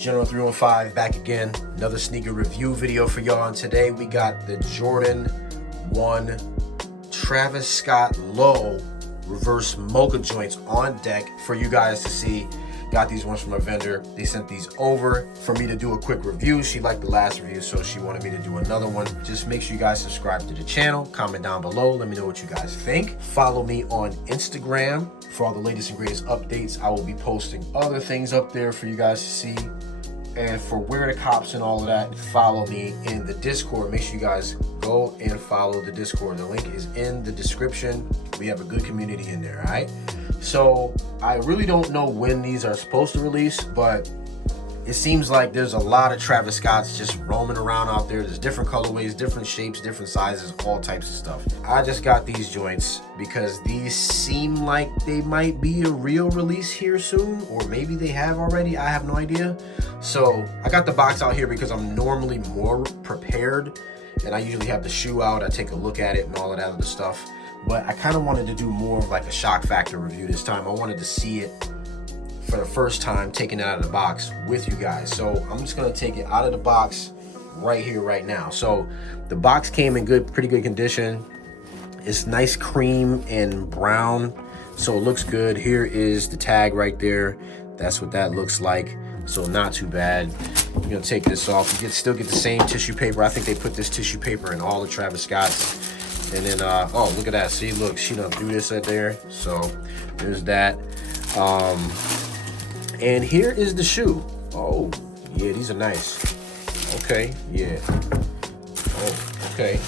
General 315 back again. Another sneaker review video for y'all. And today we got the Jordan 1 Travis Scott Low reverse Mocha joints on deck for you guys to see. Got these ones from a vendor. They sent these over for me to do a quick review. She liked the last review, so she wanted me to do another one. Just make sure you guys subscribe to the channel, comment down below, let me know what you guys think. Follow me on Instagram for all the latest and greatest updates. I will be posting other things up there for you guys to see. And for Where the Cops and all of that, follow me in the Discord. Make sure you guys go and follow the Discord. The link is in the description. We have a good community in there, all right? So I really don't know when these are supposed to release, but it seems like there's a lot of Travis Scotts just roaming around out there. There's different colorways, different shapes, different sizes, all types of stuff. I just got these joints because these seem like they might be a real release here soon, or maybe they have already. I have no idea. So I got the box out here because I'm normally more prepared, and I usually have the shoe out. I take a look at it and all of that other stuff. But I kind of wanted to do more of like a shock factor review this time. I wanted to see it for the first time, taking it out of the box with you guys. So I'm just gonna take it out of the box right here, right now. So the box came in pretty good condition. It's nice cream and brown, so it looks good. Here is the tag right there. That's what that looks like. So not too bad. I'm gonna take this off. You still get the same tissue paper. I think they put this tissue paper in all the Travis Scotts. And then, oh, look at that. See, look, she done do this right there. So there's that. And here is the shoe. Oh, yeah, these are nice. Okay, yeah. Oh, okay.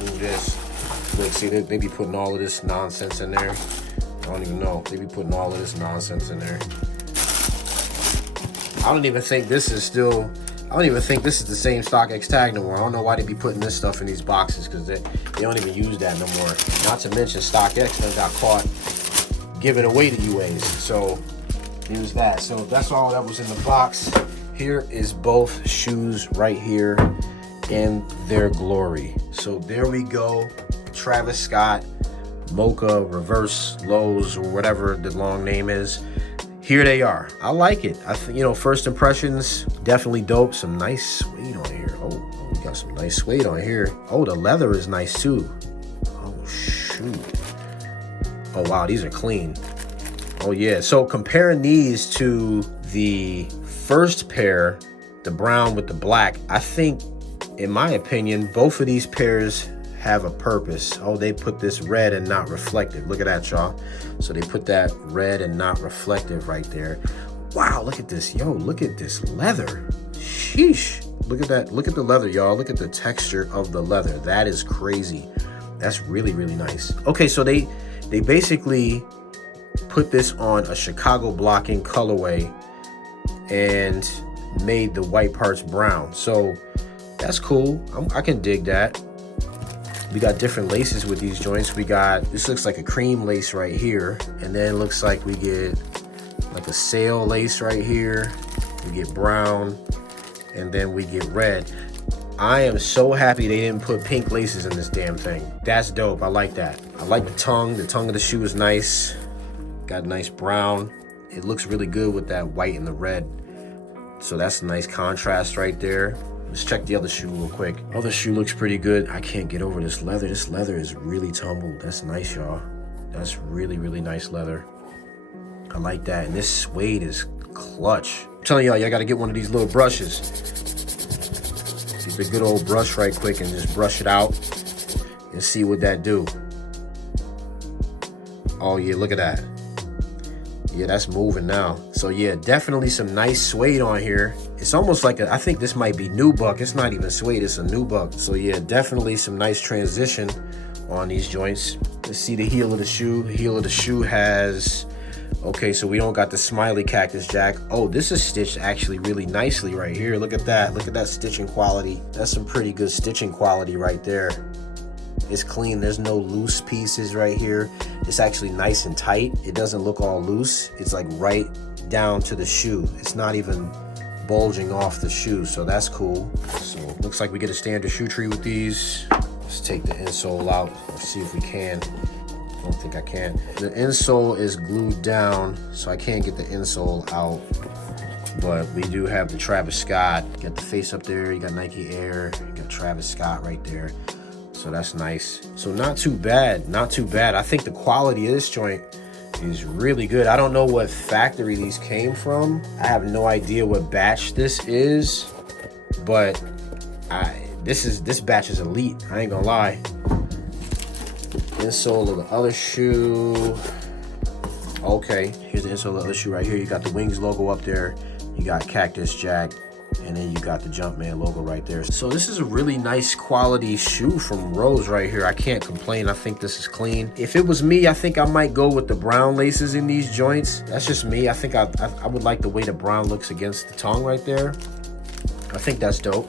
Move this. Look, see, they be putting all of this nonsense in there. I don't even know. They be putting all of this nonsense in there. I don't even think this is still... I don't even think this is the same StockX tag no more. I don't know why they be putting this stuff in these boxes, because they don't even use that no more. Not to mention StockX done got caught giving away the UAs. So here's that. So that's all that was in the box. Here is both shoes right here in their glory. So there we go. Travis Scott Mocha reverse lows, or whatever the long name is. Here they are. I like it. I think, you know, first impressions, definitely dope. Some nice suede on here. Oh, we got some nice suede on here. Oh, the leather is nice too. Oh, shoot. Oh, wow, these are clean. Oh, yeah. So comparing these to the first pair, the brown with the black, I think, in my opinion, both of these pairs have a purpose. Oh, they put this red and not reflective. Look at that, y'all. So they put that red and not reflective right there. Wow, look at this. Yo, look at this leather. Sheesh. Look at that. Look at the leather, y'all. Look at the texture of the leather. That is crazy. That's really, really nice. Okay, so they basically put this on a Chicago blocking colorway and made the white parts brown. So that's cool. I can dig that. We got different laces with these joints. We got, this looks like a cream lace right here. And then it looks like we get like a sail lace right here. We get brown, and then we get red. I am so happy they didn't put pink laces in this damn thing. That's dope, I like that. I like the tongue of the shoe is nice. Got nice brown. It looks really good with that white and the red. So that's a nice contrast right there. Let's check the other shoe real quick. Other shoe looks pretty good. I can't get over this leather. This leather is really tumbled. That's nice, y'all. That's really, really nice leather. I like that. And this suede is clutch. I'm telling y'all, y'all gotta get one of these little brushes. Get the good old brush right quick and just brush it out and see what that do. Oh yeah, look at that. Yeah, that's moving now. So yeah, definitely some nice suede on here. It's almost like I think this might be nubuck. It's not even suede, it's a nubuck. So yeah, definitely some nice transition on these joints. Let's see the heel of the shoe. The heel of the shoe has, okay, so we don't got the smiley cactus jack. Oh, this is stitched actually really nicely right here. Look at that. Look at that stitching quality. That's some pretty good stitching quality right there. It's clean. There's no loose pieces right here. It's actually nice and tight. It doesn't look all loose. It's like right down to the shoe. It's not even bulging off the shoe, so that's cool. So looks like we get a standard shoe tree with these. Let's take the insole out. Let's see if we can. I don't think I can. The insole is glued down, so I can't get the insole out. But we do have the Travis Scott. Got the face up there. You got Nike Air. You got Travis Scott right there. So that's nice. So not too bad. Not too bad. I think the quality of this joint is really good. I don't know what factory these came from. I have no idea what batch this is, but this batch is elite. I ain't gonna lie. Insole of the other shoe. Okay, here's the insole of the other shoe right here. You got the Wings logo up there. You got Cactus Jack, and then you got the Jumpman logo right there. So this is a really nice quality shoe from Rose right here. I can't complain. I think this is clean. If it was me, I think I might go with the brown laces in these joints. That's just me. I think I would like the way the brown looks against the tongue right there. I think that's dope.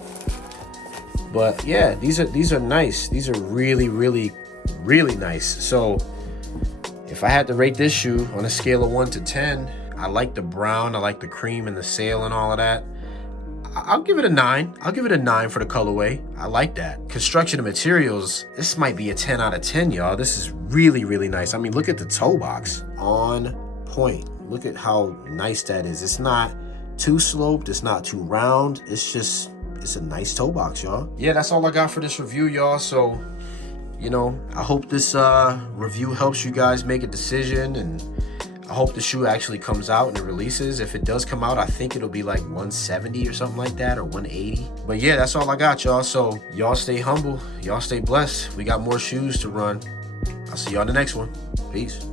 But yeah, these are nice. These are really, really, really nice. So if I had to rate this shoe on a scale of 1 to 10, I like the brown, I like the cream and the sail and all of that. I'll give it a 9. I'll give it a 9 for the colorway. I like that. Construction of materials, this might be a 10 out of 10, y'all. This is really, really nice. I mean, look at the toe box. On point. Look at how nice that is. It's not too sloped. It's not too round. It's a nice toe box, y'all. Yeah, that's all I got for this review, y'all. So, you know, I hope this review helps you guys make a decision, and I hope the shoe actually comes out and it releases. If it does come out, I think it'll be like 170 or something like that, or 180. But yeah, that's all I got, y'all. So y'all stay humble. Y'all stay blessed. We got more shoes to run. I'll see y'all in the next one. Peace.